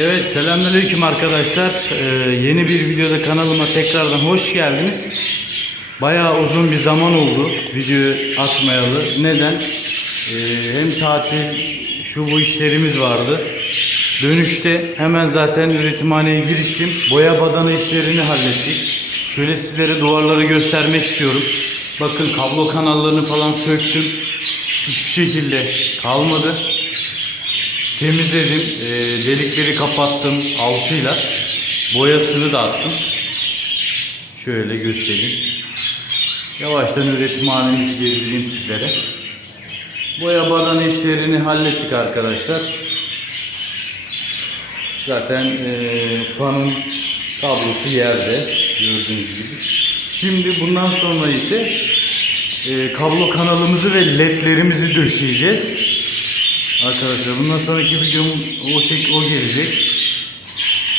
Evet selamünaleyküm arkadaşlar. Ee, yeni bir videoda kanalıma tekrardan hoş geldiniz. Bayağı uzun bir zaman oldu video atmayalı. Neden? Ee, hem tatil şu bu işlerimiz vardı. Dönüşte hemen zaten üretimhaneye giriştim. Boya badana işlerini hallettik. Şöyle sizlere duvarları göstermek istiyorum. Bakın kablo kanallarını falan söktüm. Hiçbir şekilde kalmadı. Temizledim, e, delikleri kapattım alçıyla. Boyasını da attım. Şöyle göstereyim. Yavaştan üretimhanemizi gezdireyim sizlere. Boya badana işlerini hallettik arkadaşlar. Zaten e, fanın kablosu yerde gördüğünüz gibi. Şimdi bundan sonra ise e, kablo kanalımızı ve ledlerimizi döşeyeceğiz. Arkadaşlar bundan sonraki videom o şey o gelecek.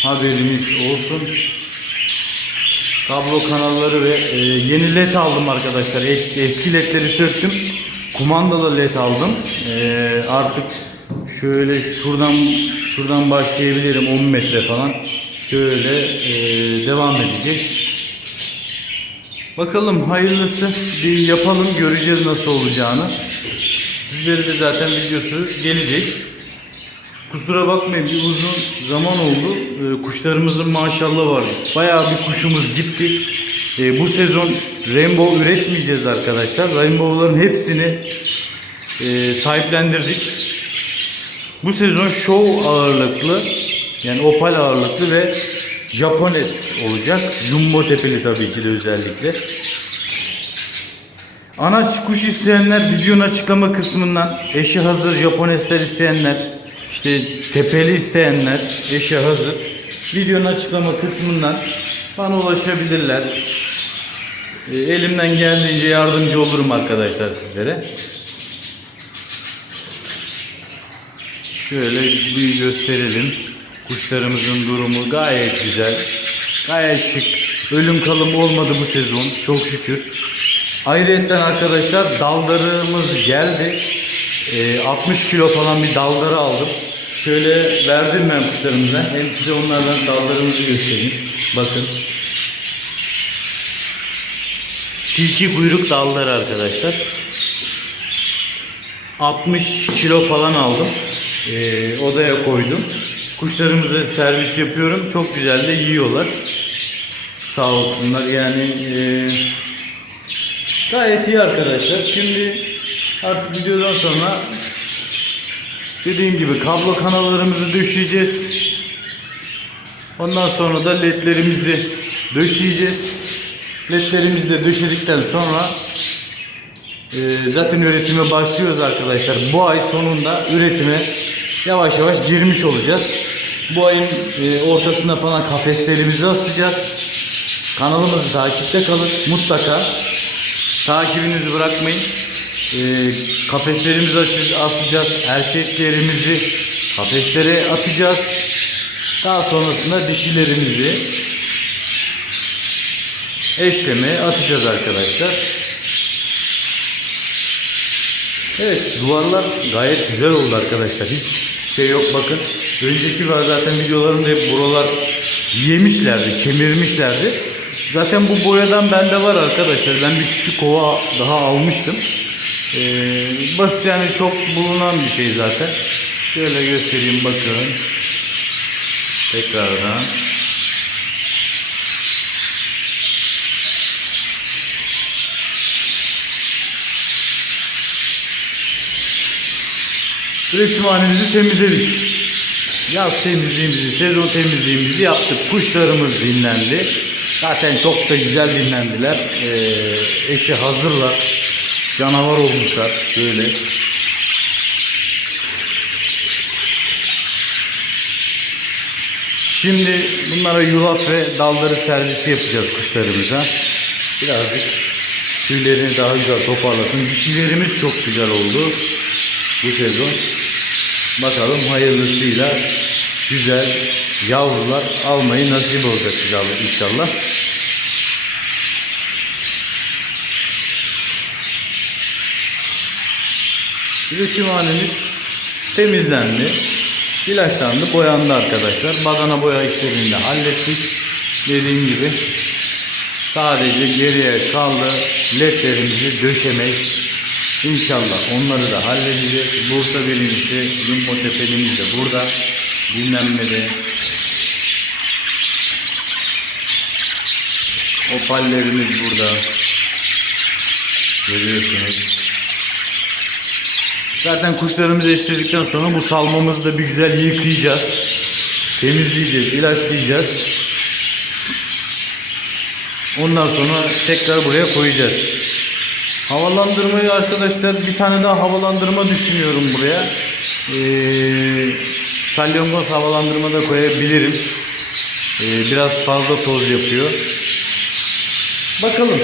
Haberiniz olsun. Kablo kanalları ve e, yeni led aldım arkadaşlar. Es- eski ledleri söktüm. Kumandalı led aldım. E, artık şöyle şuradan şuradan başlayabilirim 10 metre falan. Şöyle e, devam edecek. Bakalım hayırlısı bir yapalım göreceğiz nasıl olacağını. Sizlere de zaten videosu gelecek. Kusura bakmayın bir uzun zaman oldu. Ee, kuşlarımızın maşallah var. Bayağı bir kuşumuz gitti. Ee, bu sezon rainbow üretmeyeceğiz arkadaşlar. Rainbow'ların hepsini e, sahiplendirdik. Bu sezon show ağırlıklı yani opal ağırlıklı ve Japones olacak. Jumbo tepeli tabii ki de özellikle. Anaç kuş isteyenler videonun açıklama kısmından eşi hazır Japonesler isteyenler işte tepeli isteyenler eşi hazır videonun açıklama kısmından bana ulaşabilirler. E, elimden geldiğince yardımcı olurum arkadaşlar sizlere. Şöyle bir gösterelim. Kuşlarımızın durumu gayet güzel. Gayet şık. Ölüm kalım olmadı bu sezon. Çok şükür. Ayrıca arkadaşlar daldarımız geldi. Ee, 60 kilo falan bir daldarı aldım. Şöyle verdim ben kuşlarımıza. Hem size onlardan daldarımızı göstereyim. Bakın. Tilki kuyruk dalları arkadaşlar. 60 kilo falan aldım. Ee, odaya koydum. Kuşlarımıza servis yapıyorum. Çok güzel de yiyorlar. Sağ olsunlar. Yani e, gayet iyi arkadaşlar. Şimdi artık videodan sonra dediğim gibi kablo kanallarımızı döşeyeceğiz. Ondan sonra da ledlerimizi döşeyeceğiz. Ledlerimizi de döşedikten sonra ee, zaten üretime başlıyoruz arkadaşlar. Bu ay sonunda üretime yavaş yavaş girmiş olacağız. Bu ayın e, ortasında falan kafeslerimizi asacağız. Kanalımızı takipte kalın. Mutlaka takibinizi bırakmayın. Ee, kafeslerimizi açı- asacağız. Erkeklerimizi kafeslere atacağız. Daha sonrasında dişilerimizi eşlemeye atacağız arkadaşlar. Evet duvarlar gayet güzel oldu arkadaşlar. Hiç şey yok bakın. Önceki var zaten videolarımda hep buralar yemişlerdi, kemirmişlerdi. Zaten bu boyadan bende var arkadaşlar. Ben bir küçük kova daha almıştım. Ee, basit yani çok bulunan bir şey zaten. Şöyle göstereyim bakın. Tekrardan. Üretimhanemizi temizledik. Yaz temizliğimizi, sezon temizliğimizi yaptık. Kuşlarımız dinlendi. Zaten çok da güzel dinlendiler. Ee, eşi hazırlar. Canavar olmuşlar. Böyle. Şimdi bunlara yulaf ve dalları servisi yapacağız kuşlarımıza. Birazcık tüylerini daha güzel toparlasın. Dişilerimiz çok güzel oldu bu sezon. Bakalım hayırlısıyla güzel yavrular almayı nasip olacak inşallah- inşallah. Üretimhanemiz temizlendi. İlaçlandı, boyandı arkadaşlar. Badana boya işlerini de hallettik. Dediğim gibi sadece geriye kaldı ledlerimizi döşemek. İnşallah onları da halledeceğiz. Bursa birincisi, Limbo Tepelimiz de burada. Dinlenmede. Opallerimiz burada. Görüyorsunuz. Zaten kuşlarımızı eşledikten sonra bu salmamızı da bir güzel yıkayacağız. Temizleyeceğiz, ilaçlayacağız. Ondan sonra tekrar buraya koyacağız. Havalandırmayı arkadaşlar bir tane daha havalandırma düşünüyorum buraya. Ee, salyangoz havalandırma da koyabilirim. Ee, biraz fazla toz yapıyor. Bakalım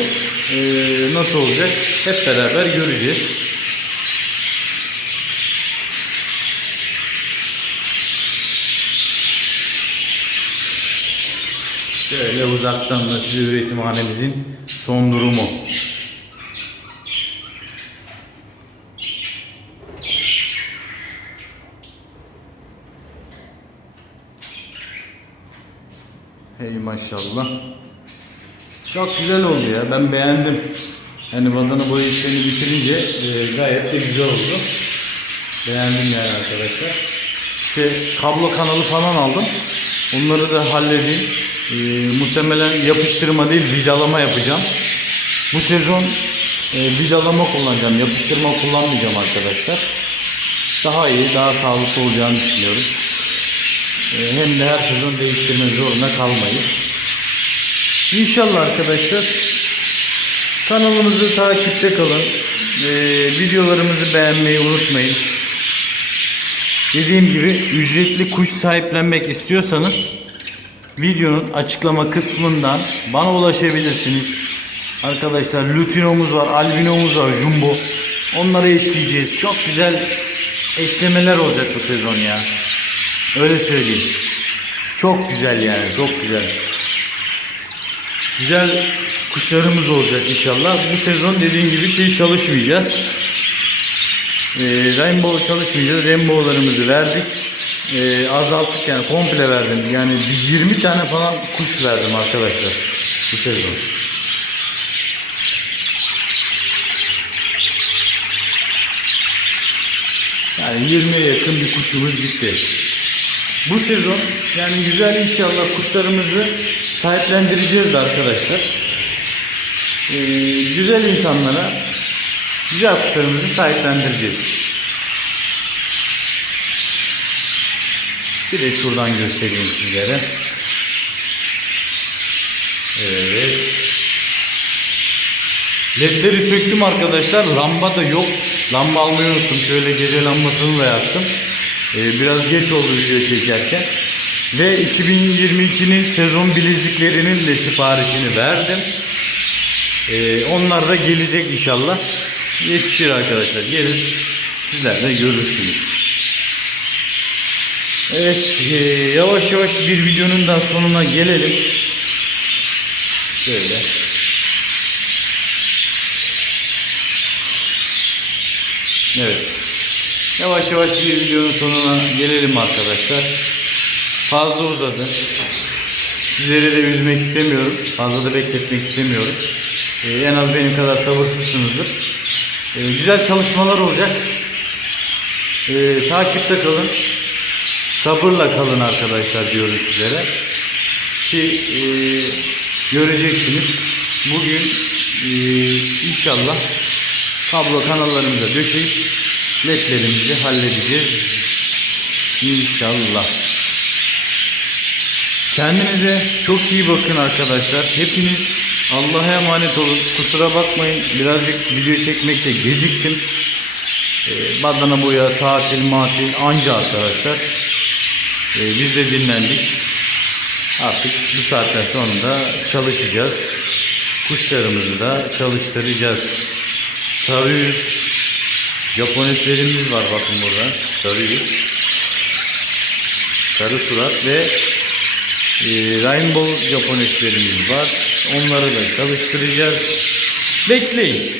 ee, nasıl olacak hep beraber göreceğiz. Şöyle uzaktan da size üretimhanemizin son durumu. Hey maşallah. Çok güzel oldu ya. Ben beğendim. Hani badana boya işlerini bitirince e, gayet de güzel oldu. Beğendim yani arkadaşlar. İşte kablo kanalı falan aldım. Onları da halledeyim. E, muhtemelen yapıştırma değil vidalama yapacağım. Bu sezon e, vidalama kullanacağım. Yapıştırma kullanmayacağım arkadaşlar. Daha iyi, daha sağlıklı olacağını düşünüyorum. E, hem de her sezon değiştirmek zorunda kalmayız. İnşallah arkadaşlar kanalımızı takipte kalın. Ee, videolarımızı beğenmeyi unutmayın. Dediğim gibi ücretli kuş sahiplenmek istiyorsanız videonun açıklama kısmından bana ulaşabilirsiniz. Arkadaşlar lutinomuz var, albinomuz var, jumbo. Onları eşleyeceğiz. Çok güzel eşlemeler olacak bu sezon ya. Öyle söyleyeyim. Çok güzel yani, çok güzel güzel kuşlarımız olacak inşallah. Bu sezon dediğim gibi şey çalışmayacağız. Ee, rainbow çalışmayacağız. Rainbow'larımızı verdik. Ee, azalttık yani komple verdim. Yani bir 20 tane falan kuş verdim arkadaşlar bu sezon. Yani 20'ye yakın bir kuşumuz gitti. Bu sezon yani güzel inşallah kuşlarımızı sahiplendireceğiz de arkadaşlar. Ee, güzel insanlara güzel kuşlarımızı sahiplendireceğiz. Bir de şuradan göstereyim sizlere. Evet. Ledleri söktüm arkadaşlar. Lamba da yok. Lamba almayı unuttum. Şöyle gece lambasını da yaktım. Ee, biraz geç oldu video çekerken. Ve 2022'nin sezon bileziklerinin de siparişini verdim. Ee, onlar da gelecek inşallah. Yetişir arkadaşlar. Gelir. Sizler de görürsünüz. Evet. e, yavaş yavaş bir videonun da sonuna gelelim. Şöyle. Evet. Yavaş yavaş bir videonun sonuna gelelim arkadaşlar. Fazla uzadı. Sizleri de üzmek istemiyorum. Fazla da bekletmek istemiyorum. Ee, en az benim kadar sabırsızsınızdır. Ee, güzel çalışmalar olacak. Ee, takipte kalın. Sabırla kalın arkadaşlar diyoruz sizlere. Ki e, göreceksiniz. Bugün e, inşallah kablo kanallarımıza döşeyip ledlerimizi halledeceğiz. İnşallah. Kendinize çok iyi bakın arkadaşlar. Hepiniz Allah'a emanet olun. Kusura bakmayın. Birazcık video çekmekte geciktim. Ee, badana boya, tatil, matil anca arkadaşlar. Ee, biz de dinlendik. Artık bu saatten sonra çalışacağız. Kuşlarımızı da çalıştıracağız. Sarıyüz. Japoneslerimiz var bakın burada. Sarıyüz. Sarı surat ve e, Rainbow Japoneslerimiz var. Onları da çalıştıracağız. Bekleyin.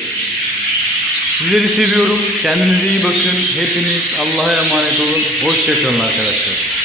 Sizleri seviyorum. Kendinize iyi bakın. Hepiniz Allah'a emanet olun. Hoşçakalın arkadaşlar.